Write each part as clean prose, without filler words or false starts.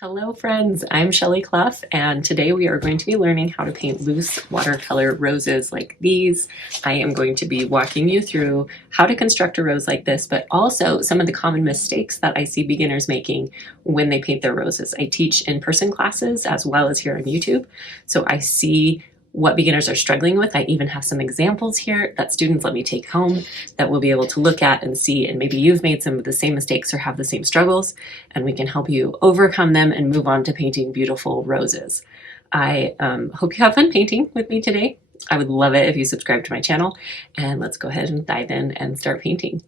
Hello friends, I'm Shelly Clough, and today we are going to be learning how to paint loose watercolor roses like these. I am going to be walking you through how to construct a rose like this, but also some of the common mistakes that I see beginners making when they paint their roses. I teach in-person classes as well as here on YouTube, so I see what beginners are struggling with. I even have some examples here that students let me take home that we'll be able to look at and see, and maybe you've made some of the same mistakes or have the same struggles, and we can help you overcome them and move on to painting beautiful roses. I hope you have fun painting with me today. I would love it if you subscribe to my channel, and let's go ahead and dive in and start painting.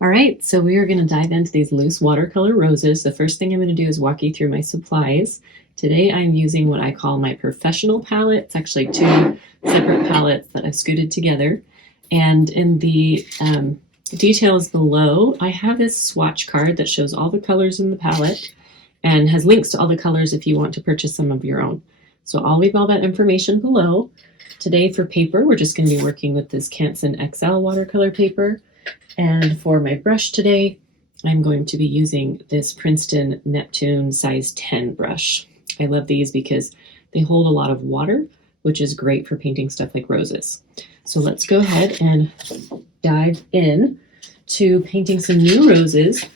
All right, so we are going to dive into these loose watercolor roses. The first thing I'm going to do is walk you through my supplies. Today I'm using what I call my professional palette. It's actually two separate palettes that I've scooted together. And in the details below, I have this swatch card that shows all the colors in the palette and has links to all the colors if you want to purchase some of your own. So I'll leave all that information below. Today for paper, we're just going to be working with this Canson XL watercolor paper. And for my brush today, I'm going to be using this Princeton Neptune size 10 brush. I love these because they hold a lot of water, which is great for painting stuff like roses. So let's go ahead and dive in to painting some new roses.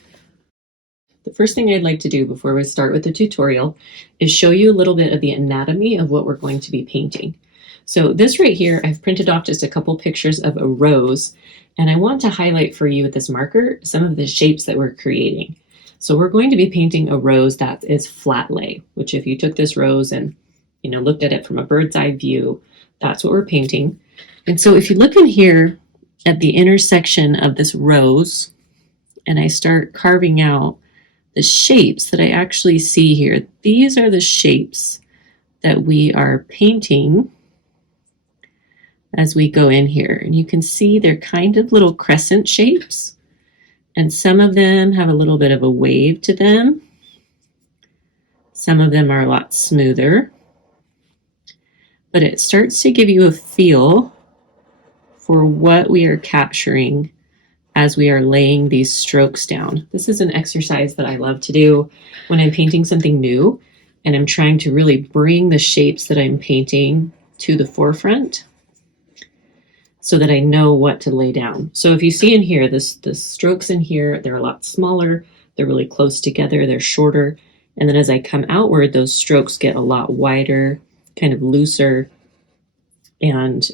The first thing I'd like to do before we start with the tutorial is show you a little bit of the anatomy of what we're going to be painting. So this right here, I've printed off just a couple pictures of a rose, and I want to highlight for you with this marker some of the shapes that we're creating. So we're going to be painting a rose that is flat lay, which if you took this rose and looked at it from a bird's eye view, that's what we're painting. And so if you look in here at the intersection of this rose, and I start carving out the shapes that I actually see here, these are the shapes that we are painting as we go in here. And you can see they're kind of little crescent shapes, and some of them have a little bit of a wave to them. Some of them are a lot smoother, but it starts to give you a feel for what we are capturing as we are laying these strokes down. This is an exercise that I love to do when I'm painting something new and I'm trying to really bring the shapes that I'm painting to the forefront so that I know what to lay down. So if you see in here, the strokes in here, they're a lot smaller, they're really close together, they're shorter, and then as I come outward, those strokes get a lot wider, kind of looser, and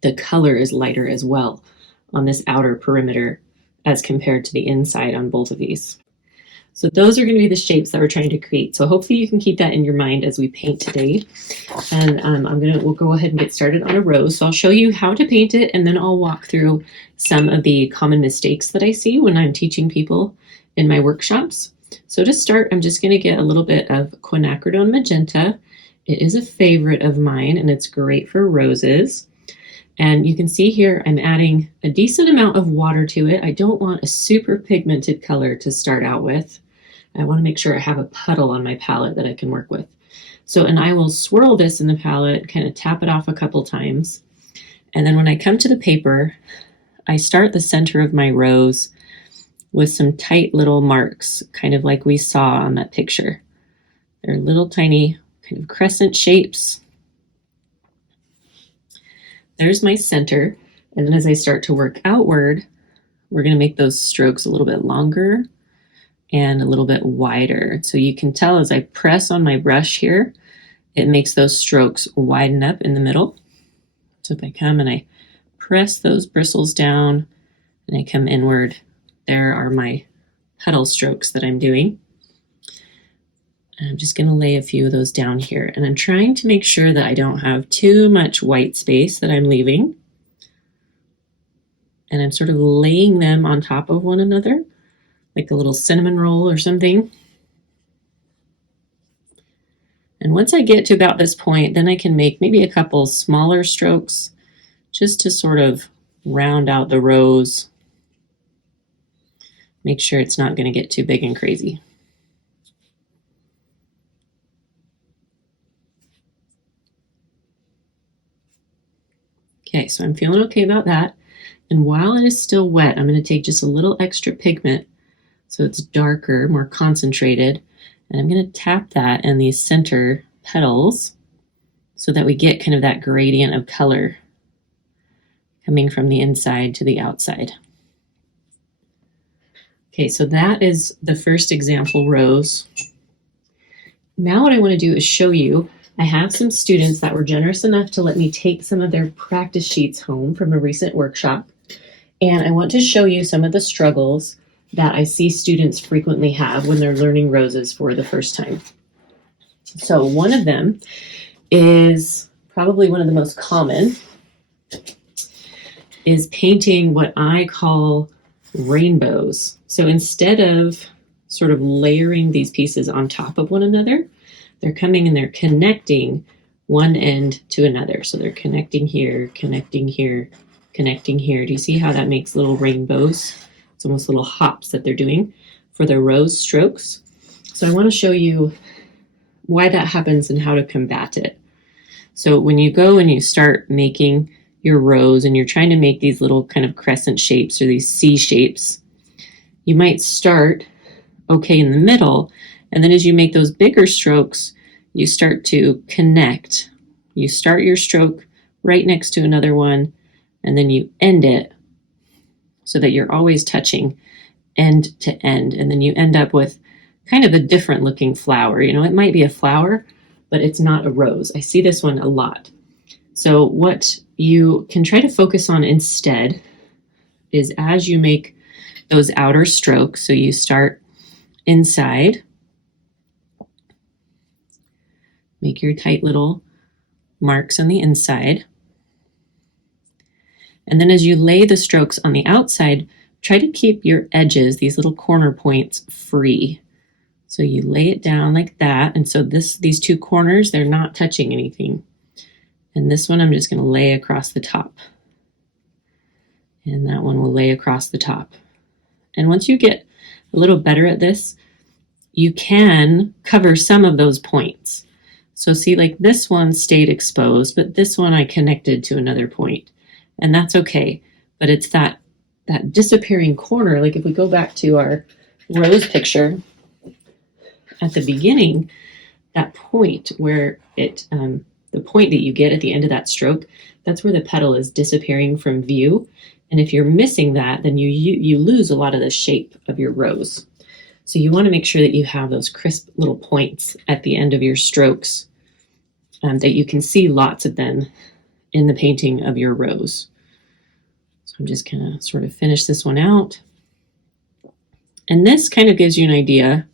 the color is lighter as well on this outer perimeter as compared to the inside on both of these. So those are going to be the shapes that we're trying to create. So hopefully you can keep that in your mind as we paint today. And we'll go ahead and get started on a rose. So I'll show you how to paint it, and then I'll walk through some of the common mistakes that I see when I'm teaching people in my workshops. So to start, I'm just going to get a little bit of quinacridone magenta. It is a favorite of mine, and it's great for roses. And you can see here I'm adding a decent amount of water to it. I don't want a super pigmented color to start out with. I want to make sure I have a puddle on my palette that I can work with. So, and I will swirl this in the palette, kind of tap it off a couple times. And then when I come to the paper, I start the center of my rose with some tight little marks, kind of like we saw on that picture. They're little tiny kind of crescent shapes. There's my center. And then as I start to work outward, we're going to make those strokes a little bit longer and a little bit wider. So you can tell as I press on my brush here, it makes those strokes widen up in the middle. So if I come and I press those bristles down and I come inward, there are my petal strokes that I'm doing. And I'm just going to lay a few of those down here. And I'm trying to make sure that I don't have too much white space that I'm leaving. And I'm sort of laying them on top of one another, like a little cinnamon roll or something. And once I get to about this point, then I can make maybe a couple smaller strokes just to sort of round out the rose. Make sure it's not going to get too big and crazy. Okay, so I'm feeling okay about that. And while it is still wet, I'm going to take just a little extra pigment so it's darker, more concentrated. And I'm going to tap that in these center petals so that we get kind of that gradient of color coming from the inside to the outside. Okay, so that is the first example rose. Now what I want to do is show you, I have some students that were generous enough to let me take some of their practice sheets home from a recent workshop. And I want to show you some of the struggles that I see students frequently have when they're learning roses for the first time. So one of them is probably one of the most common, is painting what I call rainbows. So instead of sort of layering these pieces on top of one another, they're coming and they're connecting one end to another. So they're connecting here, connecting here, connecting here. Do you see how that makes little rainbows? It's almost little hops that they're doing for their rose strokes. So I want to show you why that happens and how to combat it. So when you go and you start making your rose and you're trying to make these little kind of crescent shapes or these C shapes, you might start okay in the middle, and then as you make those bigger strokes, you start to connect. You start your stroke right next to another one, and then you end it so that you're always touching end to end, and then you end up with kind of a different looking flower. You know, it might be a flower, but it's not a rose. I see this one a lot. So what you can try to focus on instead is as you make those outer strokes, so you start inside, make your tight little marks on the inside. And then as you lay the strokes on the outside, try to keep your edges, these little corner points, free. So you lay it down like that. And so these two corners, they're not touching anything. And this one I'm just going to lay across the top. And that one will lay across the top. And once you get a little better at this, you can cover some of those points. So see, like this one stayed exposed, but this one I connected to another point. And that's okay. But it's that disappearing corner. Like if we go back to our rose picture at the beginning, that point where it, the point that you get at the end of that stroke, that's where the petal is disappearing from view. And if you're missing that, then you lose a lot of the shape of your rose. So you want to make sure that you have those crisp little points at the end of your strokes, that you can see lots of them in the painting of your rose. So I'm just going to sort of finish this one out. And this kind of gives you an idea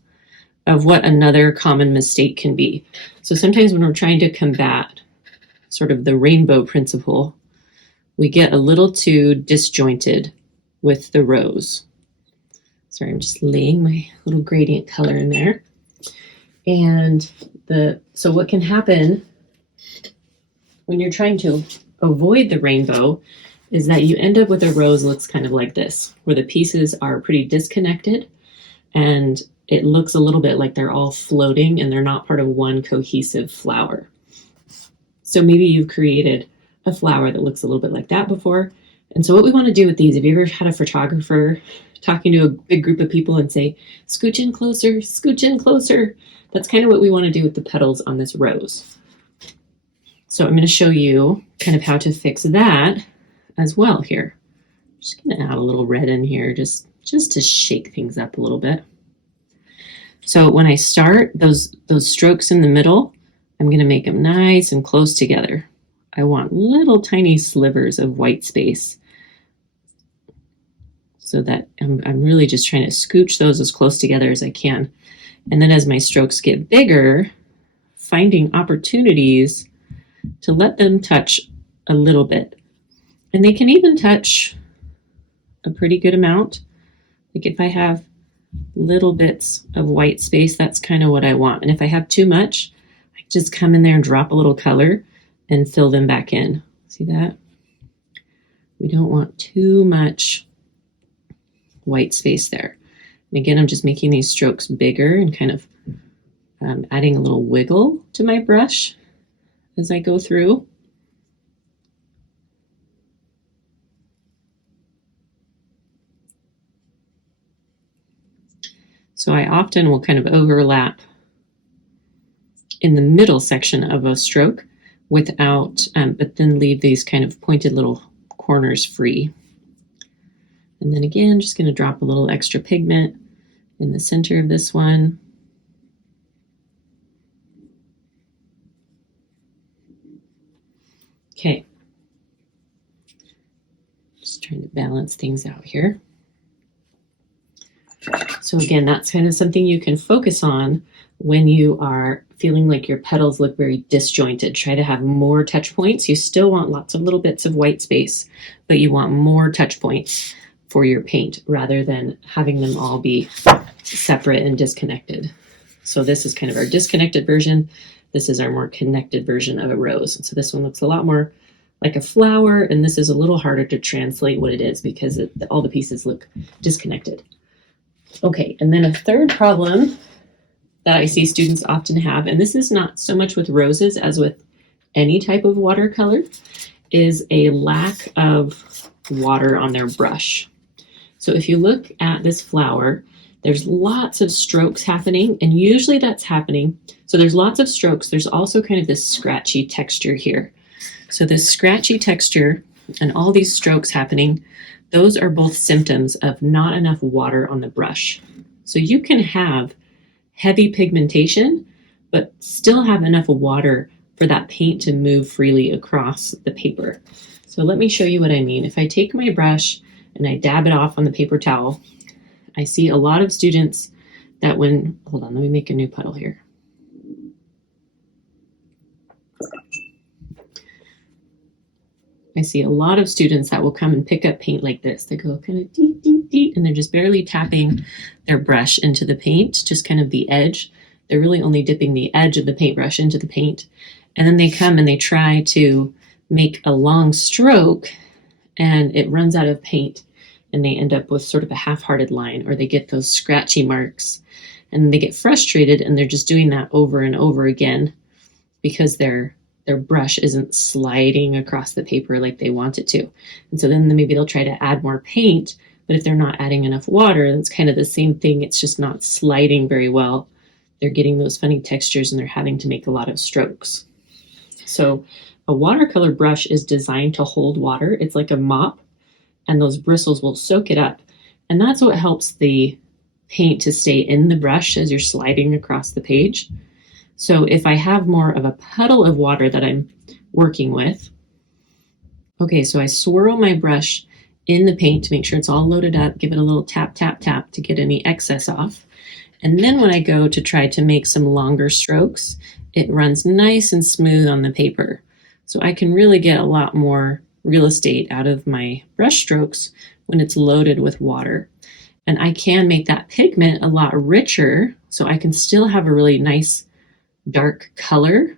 of what another common mistake can be. So sometimes when we're trying to combat sort of the rainbow principle, we get a little too disjointed with the rose. Sorry, I'm just laying my little gradient color in there. And so what can happen when you're trying to avoid the rainbow is that you end up with a rose that looks kind of like this, where the pieces are pretty disconnected and it looks a little bit like they're all floating and they're not part of one cohesive flower. So maybe you've created a flower that looks a little bit like that before. And so what we want to do with these, have you ever had a photographer talking to a big group of people and say, scooch in closer, scooch in closer? That's kind of what we want to do with the petals on this rose. So I'm going to show you kind of how to fix that as well here. I'm just going to add a little red in here just to shake things up a little bit. So when I start those strokes in the middle, I'm going to make them nice and close together. I want little tiny slivers of white space so that I'm really just trying to scooch those as close together as I can. And then as my strokes get bigger, finding opportunities to let them touch a little bit. And they can even touch a pretty good amount. Like if I have little bits of white space, that's kind of what I want. And if I have too much, I just come in there and drop a little color and fill them back in. See that? We don't want too much white space there. And again, I'm just making these strokes bigger and kind of adding a little wiggle to my brush as I go through. So I often will kind of overlap in the middle section of a stroke without, but then leave these kind of pointed little corners free. And then again, just going to drop a little extra pigment in the center of this one. Okay. Just trying to balance things out here. So again, that's kind of something you can focus on when you are feeling like your petals look very disjointed. Try to have more touch points. You still want lots of little bits of white space, but you want more touch points for your paint rather than having them all be separate and disconnected. So this is kind of our disconnected version. This is our more connected version of a rose. And so this one looks a lot more like a flower, and this is a little harder to translate what it is because all the pieces look disconnected. Okay, and then a third problem that I see students often have, and this is not so much with roses as with any type of watercolor, is a lack of water on their brush. So if you look at this flower, there's lots of strokes happening, and usually that's happening. So there's lots of strokes. There's also kind of this scratchy texture here. So this scratchy texture and all these strokes happening, those are both symptoms of not enough water on the brush. So you can have heavy pigmentation, but still have enough water for that paint to move freely across the paper. So let me show you what I mean. If I take my brush and I dab it off on the paper towel, I see a lot of students that hold on, let me make a new puddle here. I see a lot of students that will come and pick up paint like this. They go kind of dee, dee, dee, and they're just barely tapping their brush into the paint, just kind of the edge. They're really only dipping the edge of the paintbrush into the paint. And then they come and they try to make a long stroke and it runs out of paint and they end up with sort of a half-hearted line, or they get those scratchy marks and they get frustrated and they're just doing that over and over again because their brush isn't sliding across the paper like they want it to. And so then maybe they'll try to add more paint, but if they're not adding enough water, it's kind of the same thing. It's just not sliding very well. They're getting those funny textures and they're having to make a lot of strokes. So a watercolor brush is designed to hold water. It's like a mop, and those bristles will soak it up. And that's what helps the paint to stay in the brush as you're sliding across the page. So if I have more of a puddle of water that I'm working with, okay, so I swirl my brush in the paint to make sure it's all loaded up, give it a little tap, tap, tap to get any excess off. And then when I go to try to make some longer strokes, it runs nice and smooth on the paper. So I can really get a lot more real estate out of my brush strokes when it's loaded with water. And I can make that pigment a lot richer, so I can still have a really nice dark color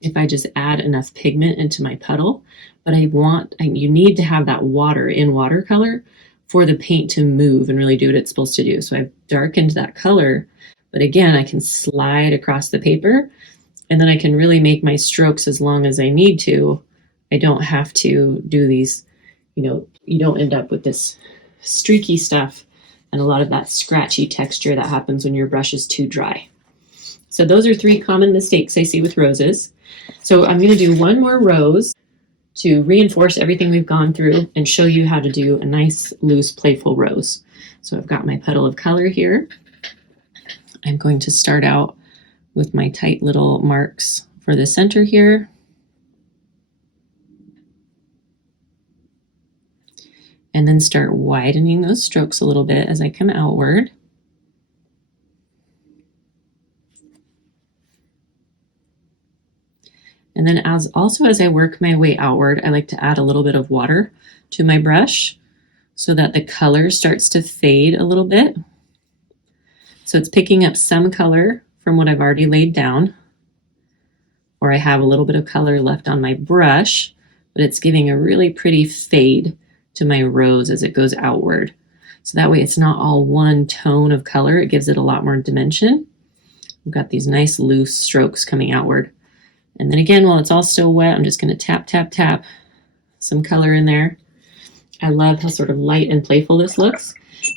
if I just add enough pigment into my puddle. But you need to have that water in watercolor for the paint to move and really do what it's supposed to do. So I've darkened that color, but again, I can slide across the paper and then I can really make my strokes as long as I need to. I don't have to do these, you don't end up with this streaky stuff and a lot of that scratchy texture that happens when your brush is too dry. So those are 3 common mistakes I see with roses. So I'm going to do one more rose to reinforce everything we've gone through and show you how to do a nice, loose, playful rose. So I've got my puddle of color here. I'm going to start out with my tight little marks for the center here. And then start widening those strokes a little bit as I come outward. And then as I work my way outward, I like to add a little bit of water to my brush so that the color starts to fade a little bit. So it's picking up some color from what I've already laid down, or I have a little bit of color left on my brush, but it's giving a really pretty fade to my rose as it goes outward. So that way it's not all one tone of color. It gives it a lot more dimension. We've got these nice loose strokes coming outward. And then again, while it's all still wet, I'm just going to tap, tap, tap some color in there. I love how sort of light and playful this looks.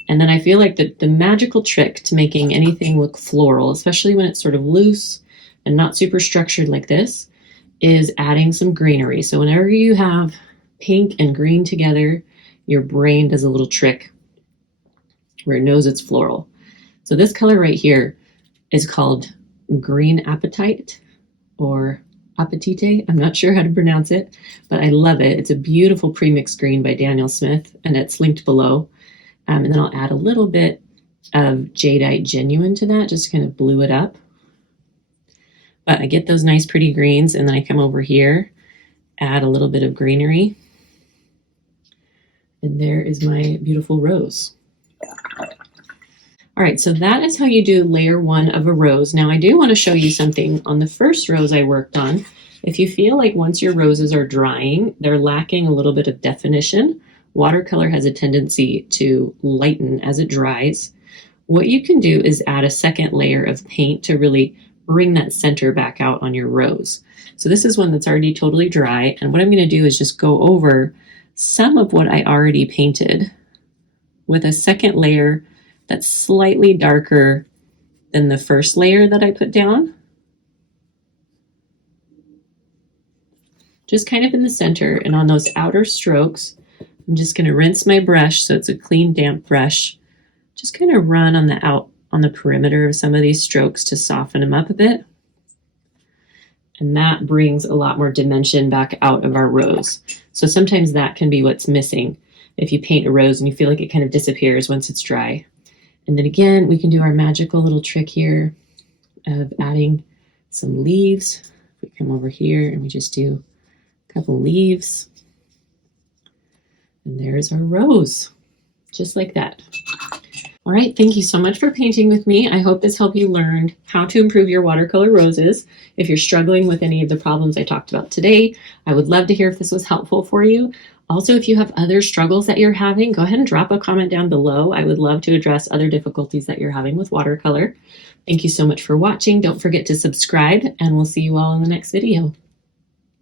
And then I feel like the magical trick to making anything look floral, especially when it's sort of loose and not super structured like this, is adding some greenery. So whenever you have pink and green together, your brain does a little trick where it knows it's floral. So this color right here is called green appetite or appetite. I'm not sure how to pronounce it, but I love it. It's a beautiful premixed green by Daniel Smith, and it's linked below. And then I'll add a little bit of Jadeite Genuine to that, just to kind of blue it up. But I get those nice pretty greens, and then I come over here, add a little bit of greenery, and there is my beautiful rose. All right, so that is how you do layer one of a rose. Now I do want to show you something on the first rose I worked on. If you feel like once your roses are drying, they're lacking a little bit of definition, watercolor has a tendency to lighten as it dries. What you can do is add a second layer of paint to really bring that center back out on your rose. So this is one that's already totally dry, and what I'm going to do is just go over some of what I already painted with a second layer that's slightly darker than the first layer that I put down. Just kind of in the center, and on those outer strokes, I'm just going to rinse my brush so it's a clean, damp brush. Just kind of run on the perimeter of some of these strokes to soften them up a bit. And that brings a lot more dimension back out of our rose. So sometimes that can be what's missing if you paint a rose and you feel like it kind of disappears once it's dry. And then again, we can do our magical little trick here of adding some leaves. We come over here and we just do a couple leaves. And there's our rose, just like that. All right, thank you so much for painting with me. I hope this helped you learn how to improve your watercolor roses. If you're struggling with any of the problems I talked about today, I would love to hear if this was helpful for you. Also, if you have other struggles that you're having, go ahead and drop a comment down below. I would love to address other difficulties that you're having with watercolor. Thank you so much for watching. Don't forget to subscribe, and we'll see you all in the next video.